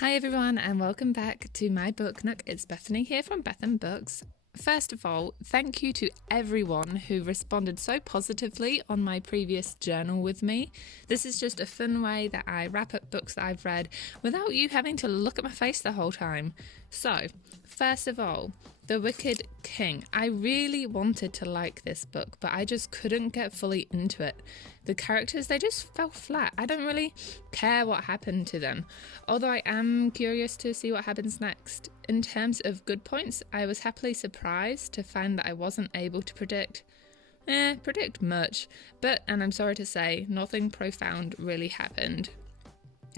Hi everyone and welcome back to my book nook. It's Bethany here from Bethan Books. First of all, thank you to everyone who responded so positively on my previous journal with me. This is just a fun way that I wrap up books that I've read without you having to look at my face the whole time. So, first of all, The Wicked King. I really wanted to like this book, but I just couldn't get fully into it. The characters, they just fell flat. I don't really care what happened to them, although I am curious to see what happens next. In terms of good points, I was happily surprised to find that I wasn't able to predict much, but, and I'm sorry to say, nothing profound really happened.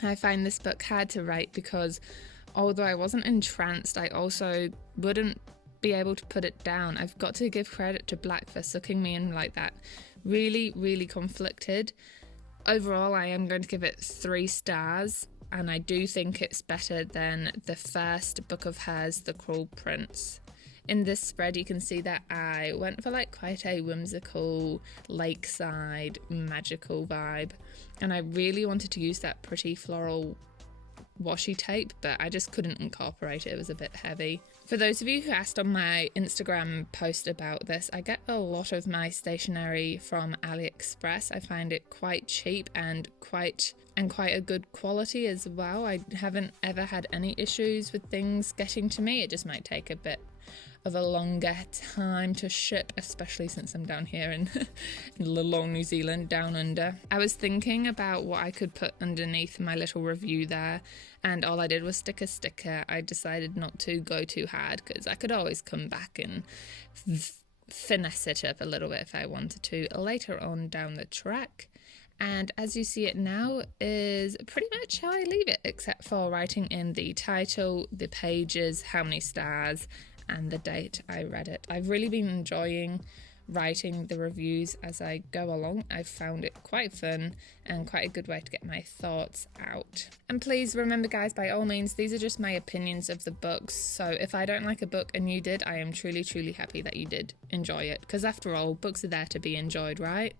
I find this book hard to rate because although I wasn't entranced, I also wouldn't be able to put it down. I've got to give credit to Black for sucking me in like that. Really conflicted. Overall, I am going to give it 3 stars, and I do think it's better than the first book of hers, The Cruel Prince. In this spread, you can see that I went for quite a whimsical, lakeside, magical vibe, and I really wanted to use that pretty floral washi tape, but I just couldn't incorporate it. It was a bit heavy. For those of you who asked on my Instagram post about this, I get a lot of my stationery from AliExpress. I find it quite cheap and quite a good quality as well. I haven't ever had any issues with things getting to me. It just might take a bit of a longer time to ship, especially since I'm down here in little old New Zealand, down under. I was thinking about what I could put underneath my little review there, and all I did was stick a sticker. I decided not to go too hard because I could always come back and finesse it up a little bit if I wanted to later on down the track. And as you see it now is pretty much how I leave it, except for writing in the title, the pages, how many stars, and the date I read it. I've really been enjoying writing the reviews as I go along. I've found it quite fun and quite a good way to get my thoughts out. And please remember, guys, by all means, these are just my opinions of the books. So if I don't like a book and you did, I am truly happy that you did enjoy it, because after all, books are there to be enjoyed, right?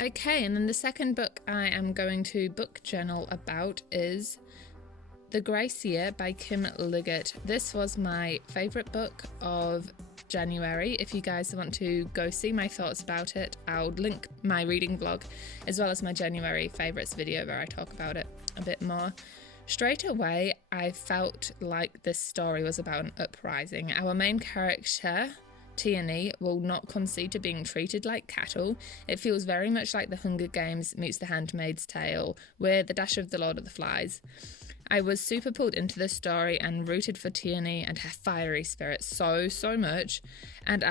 Okay, and then the second book I am going to book journal about is The Grey Seer by Kim Liggett. This was my favourite book of January. If you guys want to go see my thoughts about it, I'll link my reading vlog as well as my January favourites video where I talk about it a bit more. Straight away, I felt like this story was about an uprising. Our main character, Tierney, will not concede to being treated like cattle. It feels very much like The Hunger Games meets The Handmaid's Tale, with the dash of The Lord of the Flies. I was super pulled into the story and rooted for Tierney and her fiery spirit so much. And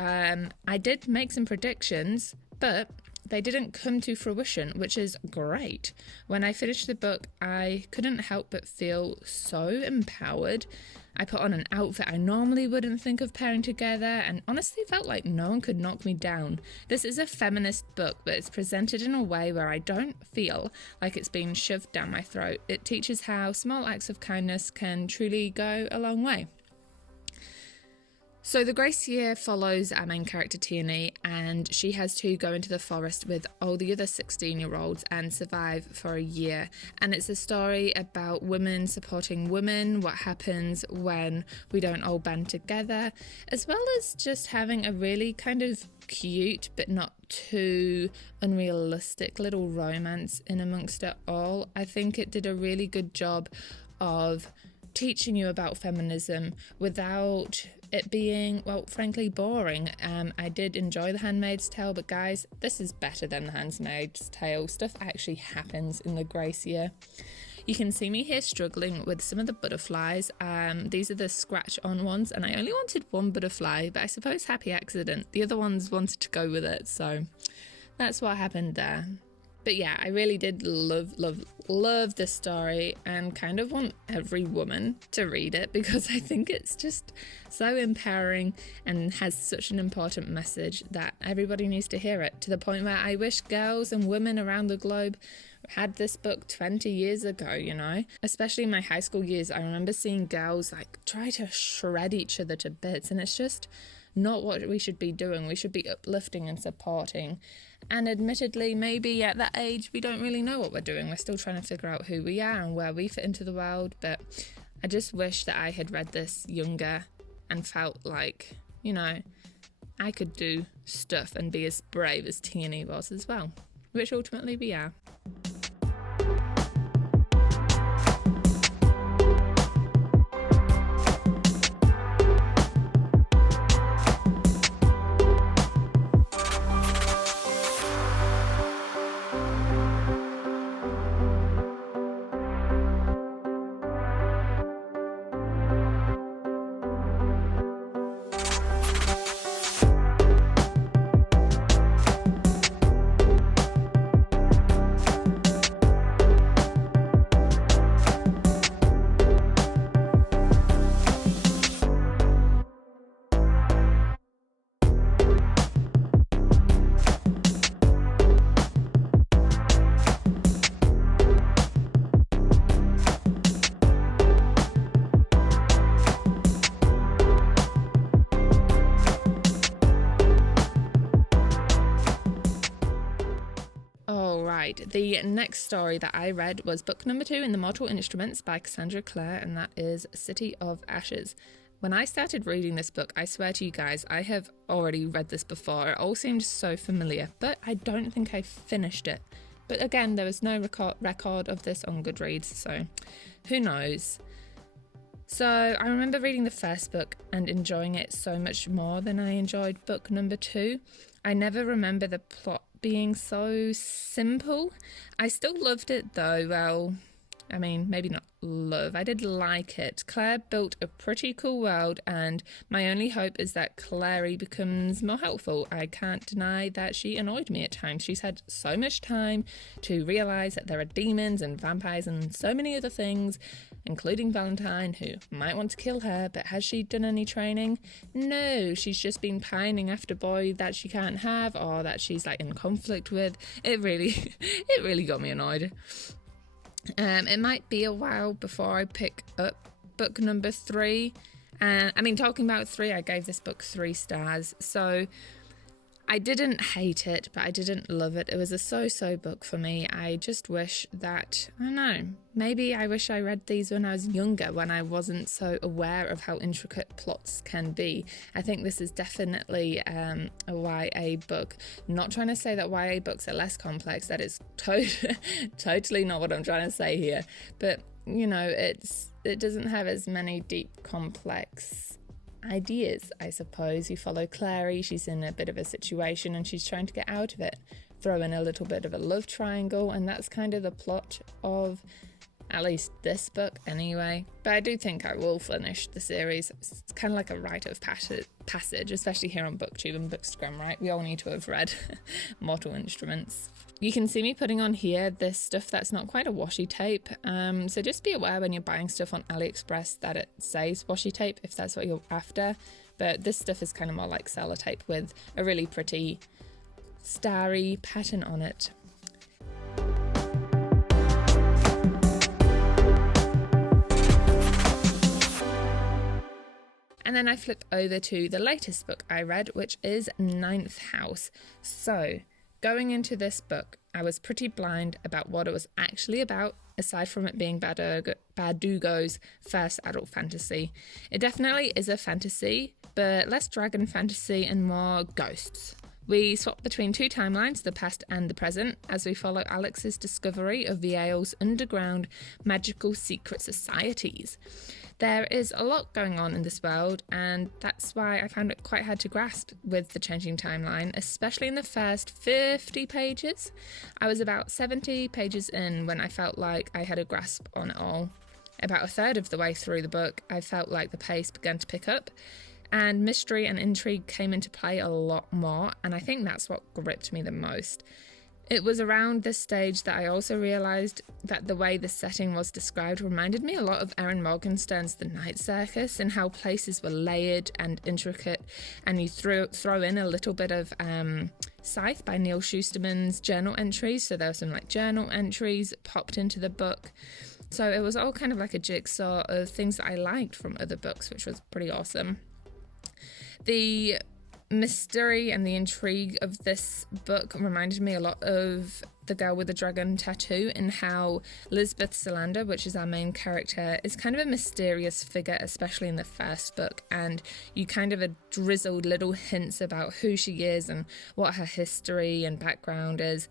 I did make some predictions, but they didn't come to fruition, which is great. When I finished the book, I couldn't help but feel so empowered. I put on an outfit I normally wouldn't think of pairing together, and honestly felt like no one could knock me down. This is a feminist book, but it's presented in a way where I don't feel like it's being shoved down my throat. It teaches how small acts of kindness can truly go a long way. So The Grey Seer follows our main character Tierney, and she has to go into the forest with all the other 16-year-olds and survive for a year. And it's a story about women supporting women, what happens when we don't all band together, as well as just having a really kind of cute but not too unrealistic little romance in amongst it all. I think it did a really good job of teaching you about feminism without it being, well, frankly boring. I did enjoy The Handmaid's Tale, but guys, this is better than The Handmaid's Tale. Stuff actually happens in the Grey Seer. You can see me here struggling with some of the butterflies. These are the scratch-on ones, and I only wanted one butterfly, but I suppose happy accident. The other ones wanted to go with it, so that's what happened there. But yeah, I really did love this story and kind of want every woman to read it because I think it's just so empowering and has such an important message that everybody needs to hear it, to the point where I wish girls and women around the globe had this book 20 years ago, you know? Especially in my high school years, I remember seeing girls like try to shred each other to bits, and it's just not what we should be doing. We should be uplifting and supporting. And admittedly, maybe at that age, we don't really know what we're doing. We're still trying to figure out who we are and where we fit into the world. But I just wish that I had read this younger and felt like, you know, I could do stuff and be as brave as Tierney was as well, which ultimately we are. The next story that I read was book number 2 in the Mortal Instruments by Cassandra Clare, and that is City of Ashes. When I started reading this book, I swear to you guys, I have already read this before. It all seemed so familiar, but I don't think I finished it. But again, there was no record of this on Goodreads, so who knows? So I remember reading the first book and enjoying it so much more than I enjoyed book number 2. I never remember the plot being so simple. I still loved it though. Well, I mean, maybe not love. I did like it. Claire built a pretty cool world, and my only hope is that Clary becomes more helpful. I can't deny that she annoyed me at times. She's had so much time to realise that there are demons and vampires and so many other things, including Valentine, who might want to kill her, but has she done any training? No, she's just been pining after boy that she can't have or that she's like in conflict with. It really got me annoyed. It might be a while before I pick up book number 3. Talking about 3, I gave this book 3 stars. So I didn't hate it, but I didn't love it. It was a so-so book for me. I just wish that, I don't know, maybe I wish I read these when I was younger, when I wasn't so aware of how intricate plots can be. I think this is definitely a YA book. Not trying to say that YA books are less complex. That is totally not what I'm trying to say here. But, you know, it doesn't have as many deep, complex ideas, I suppose. You follow Clary, she's in a bit of a situation and she's trying to get out of it. Throw in a little bit of a love triangle, and that's kind of the plot of at least this book anyway. But I do think I will finish the series. It's kind of like a rite of passage, especially here on BookTube and Bookstagram, right? We all need to have read Mortal Instruments. You can see me putting on here this stuff that's not quite a washi tape, so just be aware when you're buying stuff on AliExpress that it says washi tape if that's what you're after. But this stuff is kind of more like sellotape with a really pretty starry pattern on it. And then I flip over to the latest book I read, which is Ninth House. So going into this book, I was pretty blind about what it was actually about, aside from it being Bardugo's first adult fantasy. It definitely is a fantasy, but less dragon fantasy and more ghosts. We swap between 2 timelines, the past and the present, as we follow Alex's discovery of Yale's underground magical secret societies. There is a lot going on in this world, and that's why I found it quite hard to grasp with the changing timeline, especially in the first 50 pages. I was about 70 pages in when I felt like I had a grasp on it all. About a third of the way through the book, I felt like the pace began to pick up, and mystery and intrigue came into play a lot more, and I think that's what gripped me the most. It was around this stage that I also realised that the way the setting was described reminded me a lot of Erin Morgenstern's The Night Circus, and how places were layered and intricate, and you throw in a little bit of Scythe by Neil Schusterman's journal entries, so there were some like journal entries popped into the book. So it was all kind of like a jigsaw of things that I liked from other books, which was pretty awesome. The mystery and the intrigue of this book reminded me a lot of The Girl with the Dragon Tattoo, and how Lisbeth Salander, which is our main character, is kind of a mysterious figure, especially in the first book, and you kind of drizzled little hints about who she is and what her history and background is.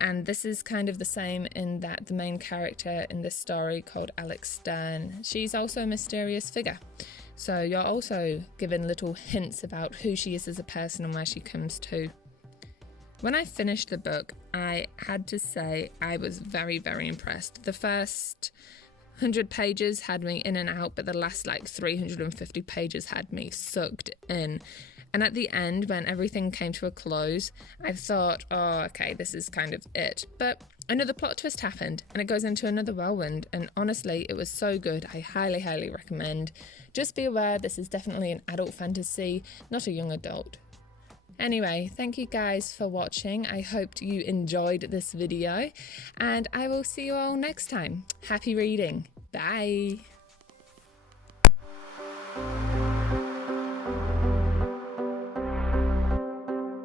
And this is kind of the same in that the main character in this story, called Alex Stern, she's also a mysterious figure. So you're also given little hints about who she is as a person and where she comes to. When I finished the book, I had to say I was very, very impressed. The first 100 pages had me in and out, but the last 350 pages had me sucked in. And at the end, when everything came to a close, I thought, oh, okay, this is kind of it. But another plot twist happened, and it goes into another whirlwind, and honestly, it was so good. I highly, highly recommend. Just be aware, this is definitely an adult fantasy, not a young adult. Anyway, thank you guys for watching. I hoped you enjoyed this video, and I will see you all next time. Happy reading. Bye.